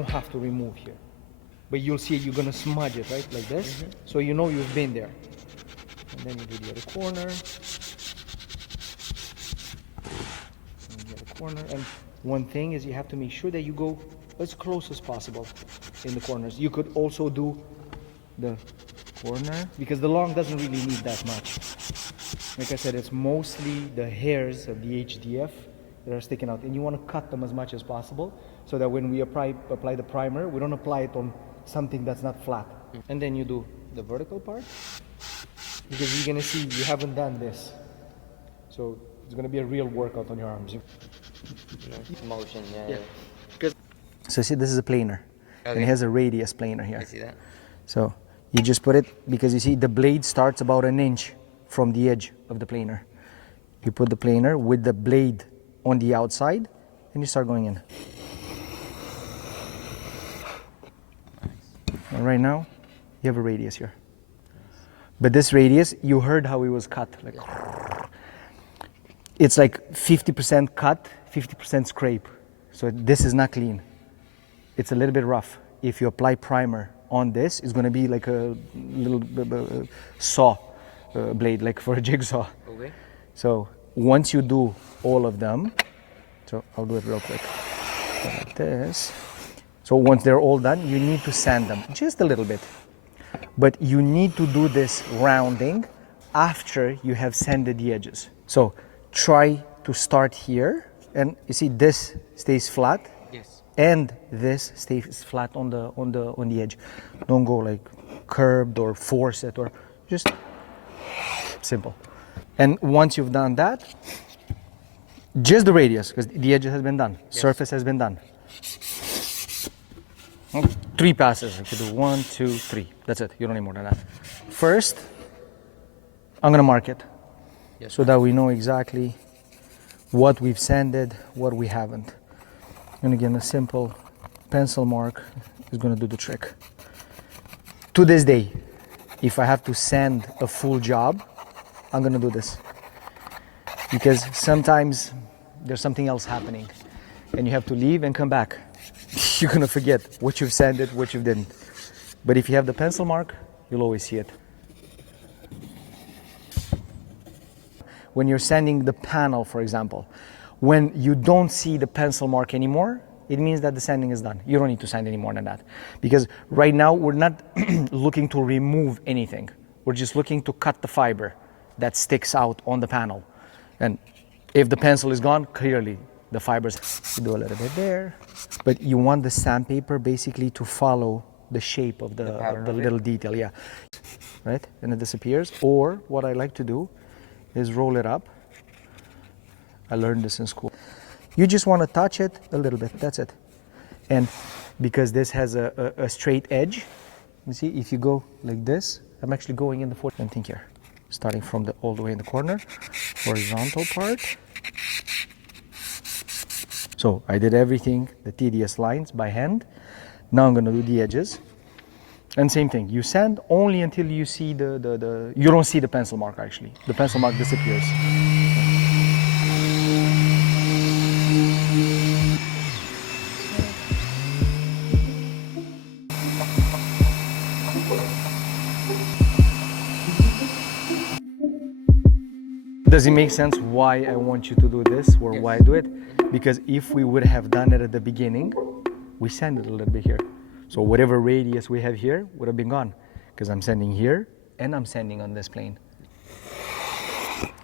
don't have to remove here. But you'll see you're gonna smudge it, right? Like this. So you know you've been there. And then you do the other corner. And the other corner. And one thing is you have to make sure that you go as close as possible in the corners. You could also do the corner because the long doesn't really need that much. Like I said, it's mostly the hairs of the HDF that are sticking out, and you want to cut them as much as possible so that when we apply the primer, we don't apply it on something that's not flat. And then you do the vertical part because you're gonna see you haven't done this, so it's gonna be a real workout on your arms. Motion, yeah. So see, this is a planer, and it has a radius planer here. I see that. So you just put it, because you see the blade starts about an inch from the edge of the planer. You put the planer with the blade on the outside and you start going in. And right now you have a radius here. But this radius, you heard how it was cut. Like, it's like 50% cut, 50% scrape. So this is not clean. It's a little bit rough. If you apply primer on this, it's going to be like a little saw blade, like for a jigsaw. Okay. So once you do all of them, so I'll do it real quick. So like this. So once they're all done, you need to sand them just a little bit. But you need to do this rounding after you have sanded the edges. So try to start here, and you see this stays flat. Yes. And this stays flat on the edge. Don't go like curved or force it, or just simple. And once you've done that, just the radius, because the edge has been done, surface has been done. 3 passes. You can do 1, 2, 3. That's it. You don't need more than that. First, I'm gonna mark it, so that we know exactly what we've sanded, what we haven't. And again, a simple pencil mark is going to do the trick. To this day, if I have to sand a full job, I'm going to do this. Because sometimes there's something else happening and you have to leave and come back. You're going to forget what you've sanded, what you didn't. But if you have the pencil mark, you'll always see it. When you're sanding the panel, for example, when you don't see the pencil mark anymore, it means that the sanding is done. You don't need to sand any more than that. Because right now we're not looking to remove anything. We're just looking to cut the fiber that sticks out on the panel. And if the pencil is gone, clearly the fibers, you do a little bit there. But you want the sandpaper basically to follow the shape of the little detail, yeah. Right? And it disappears. Or what I like to do is roll it up. I learned this in school. You just want to touch it a little bit, that's it. And because this has a straight edge, you see, if you go like this, I'm actually going in the fourth. And think here, starting from all the way in the corner, horizontal part. So I did everything, the tedious lines by hand. Now I'm going to do the edges. And same thing, you sand only until you see you don't see the pencil mark actually. The pencil mark disappears. Does it make sense why I want you to do this, or why I do it? Because if we would have done it at the beginning, we sanded a little bit here. So whatever radius we have here would have been gone, because I'm sanding here and I'm sanding on this plane.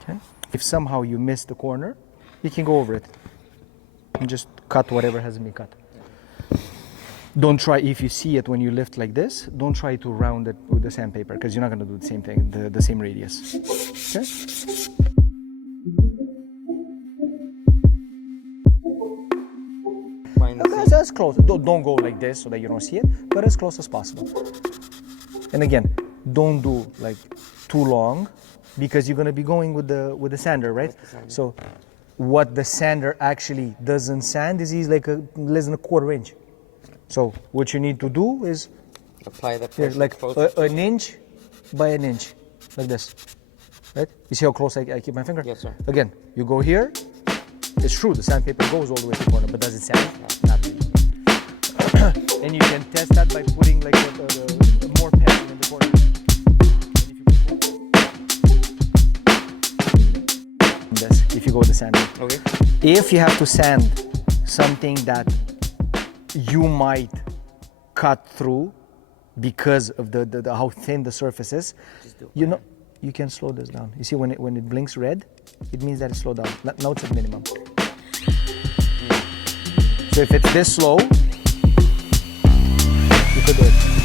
Okay. If somehow you miss the corner, you can go over it and just cut whatever hasn't been cut. Don't try, if you see it when you lift like this, don't try to round it with the sandpaper, because you're not going to do the same thing, the same radius. Okay? As close. Don't go like this so that you don't see it, but as close as possible. And again, don't do like too long, because you're going to be going with the sander, right? So what the sander actually doesn't sand is like less than a quarter inch. So what you need to do is apply the pressure, like an inch by an inch, like this. Right? You see how close I keep my finger? Yes, sir. Again, you go here. It's true, the sandpaper goes all the way to the corner, but does it sand? Not really. And you can test that by putting like the more pen in the corner. If you go with the sander. Okay. If you have to sand something that you might cut through because of the how thin the surface is, you know, you can slow this down. You see when it blinks red, it means that it's slowed down. Now it's at minimum. So if it's this slow, you could do it.